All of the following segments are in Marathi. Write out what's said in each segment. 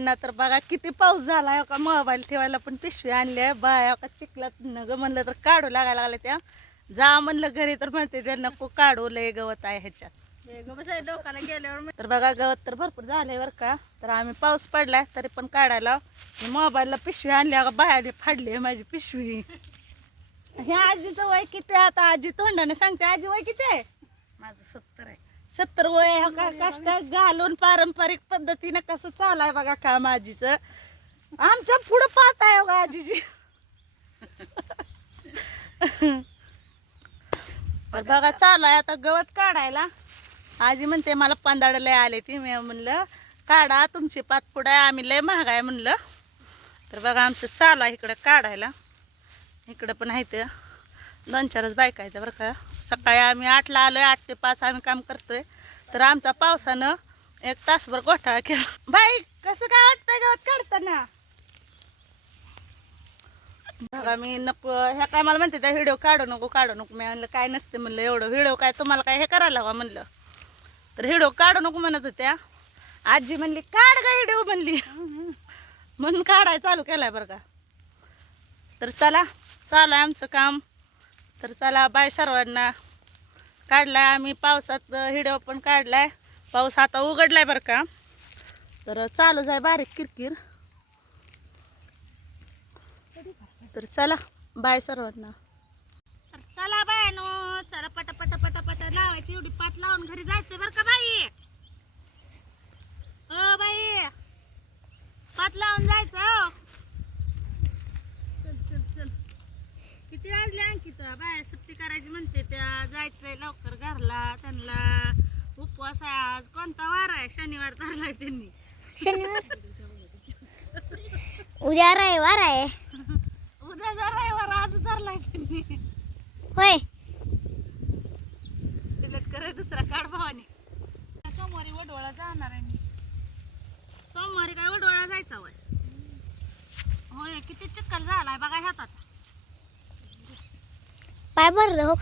ना तर बघा किती पाऊस झाला हो का? मोबाईल ठेवायला पण पिशवी आणली आहे. बाया का? चिखलात न ग म्हणलं तर काढू लागायला लागले त्या. जा म्हणलं घरी तर म्हणते ते नको काढू लय गवत आहे ह्याच्यात. लोकांना गेल्यावर तर बघा गवत तर भरपूर झालंय बरं का. तर आम्ही पाऊस पडलाय तरी पण काढायला मोबाईलला पिशवी आणली अगं बाहेर फाडली माझी पिशवी. ह्या आजीचं वय किती आहे? आता आजी तोंडाने सांगते. आजी वय किती आहे? माझं सत्तर आहे. सत्तर वय का कष्ट घालून पारंपरिक पद्धतीने कसं चालाय बघा काम आजीचं. आमच्या पुढं पाहत आहे बघा आजीची बघा चालू आहे आता गवत काढायला. आजी म्हणते मला पंदाड लय आले ती. मी म्हणलं काढा तुमची पातपुड आहे. आम्ही लय महाग आहे म्हणलं. तर बघा आमचं चालू आहे इकडं काढायला. इकडं पण आहे ते दोन चारच बायका आहेत बरं का. सकाळी आम्ही आठला आलोय आठ ते पाच आम्ही काम करतोय. तर आमचा पावसानं एक तासभर घोटाळा केला. बाई कसं काय वाटतंय गवत काढताना? बघा मी नको ह्या काय मला म्हणते त्या व्हिडिओ काढू नको काढू नको. मी म्हणलं काय नसते म्हणलं एवढं व्हिडिओ काय तुम्हाला काय हे करायला हवा म्हणलं. तर व्हिडिओ काढू नको म्हणत होत्या. आजी म्हणली काढ गा व्हिडिओ म्हणली. म्हणून काढाय चालू केलाय बरं का. तर चला चालू आहे आमचं काम. तर चला बाय सर्वांना. काढलाय आम्ही पावसात व्हिडिओ पण काढलाय. पाऊस आता उघडलाय बरं का. तर चालूच आहे बारीक किरकिर. तर चला बाय सर्वांना. तर चला बाय नो चला पटा पटा पटा पटा लावायची एवढी पात लावून घरी जायचं बरं का बाई. हो बाई. पात लावून जायचं हो. चल चल चल. किती वाजले? बाया सुट्टी करायची म्हणते त्या जायचंय लवकर घरला त्यांना उपवास आहे आज. कोणता वार आहे? शनिवार धरलाय त्यांनी. शनिवार? उद्या रविवार आहे. उद्या जर रविवार आज धरलाय त्यांनी. होय. डिलेट कराय दुसरा काढ भावाने. सोमवारी वडवळा जाणार आहे मी. सोमवारी काय वडोळा जायचा वय? होय किती चिक्कल झालाय बघा ह्यात पाय बर हो.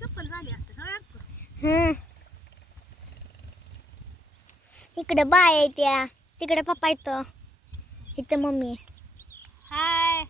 चप्पल झाली इकडे बाय त्या तिकडे पप्पा येतो इथं मम्मी. हाय.